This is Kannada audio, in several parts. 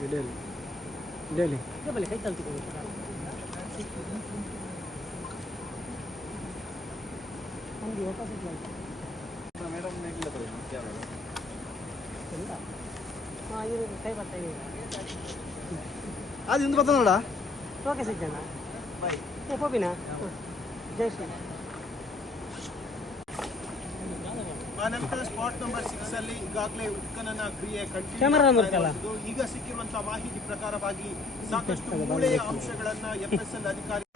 Dali. Dali. Ya, balik. tanto ko. Ang diwa pa sa plan. Kamera, na lagi pa yun. Kaya Ah, yun. Kaya pa. Ah, yun ba nolah. nila? Tuwa kasi dyan ah. Bye. Shri ಆನಂತರ ಸ್ಪಾಟ್ ನಂಬರ್ ಸಿಕ್ಸ್ ಅಲ್ಲಿ ಈಗಾಗಲೇ ಉತ್ಖನನ ಕ್ರಿಯೆ ಕಂಟಿನ್ಯೂ. ಈಗ ಸಿಕ್ಕಿರುವಂತಹ ಮಾಹಿತಿ ಪ್ರಕಾರವಾಗಿ ಸಾಕಷ್ಟು ಮೂಳೆಯ ಅಂಶಗಳನ್ನ ಎಫ್ಎಸ್ಎಲ್ ಅಧಿಕಾರಿ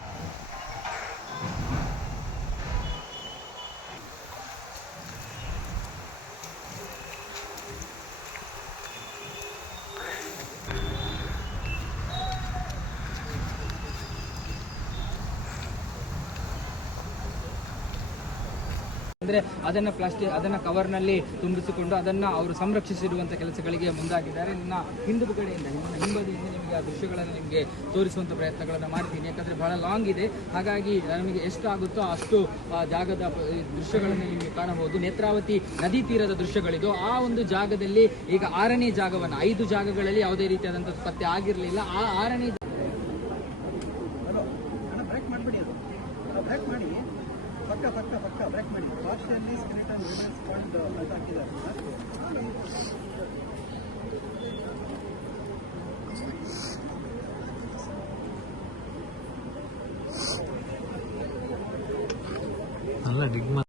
ಅಂದ್ರೆ ಅದನ್ನ ಪ್ಲಾಸ್ಟಿಕ್ ಅದನ್ನ ಕವರ್ನಲ್ಲಿ ತುಂಬಿಸಿಕೊಂಡು ಅದನ್ನ ಅವರು ಸಂರಕ್ಷಿಸಿರುವಂತ ಕೆಲಸಗಳಿಗೆ ಮುಂದಾಗಿದ್ದಾರೆ. ನನ್ನ ಹಿಂದುಗಡೆಯಿಂದ ನಿಮ್ಮ ಹಿಂಬದಿಯಿಂದ ನಿಮಗೆ ಆ ದೃಶ್ಯಗಳನ್ನು ನಿಮಗೆ ತೋರಿಸುವಂತ ಪ್ರಯತ್ನಗಳನ್ನು ಮಾಡ್ತೀನಿ. ಯಾಕಂದ್ರೆ ಬಹಳ ಲಾಂಗ್ ಇದೆ. ಹಾಗಾಗಿ ನಮಗೆ ಎಷ್ಟು ಆಗುತ್ತೋ ಅಷ್ಟು, ಆ, ಜಾಗದ ದೃಶ್ಯಗಳನ್ನು ನಿಮಗೆ ಕಾಣಬಹುದು. ನೇತ್ರಾವತಿ ನದಿ ತೀರದ ದೃಶ್ಯಗಳಿದು. ಆ ಒಂದು ಜಾಗದಲ್ಲಿ ಈಗ ಆರನೇ ಜಾಗವನ್ನು, ಐದು ಜಾಗಗಳಲ್ಲಿ ಯಾವುದೇ ರೀತಿಯಾದಂತಹ ಪತ್ತೆ ಆಗಿರಲಿಲ್ಲ. ಆ ಆರನೇ ಬ್ರೇಕ್ ಮಾಡಿ. ಪಕ್ಕ ಪಕ್ಕ ಪಕ್ಕ Allah digmat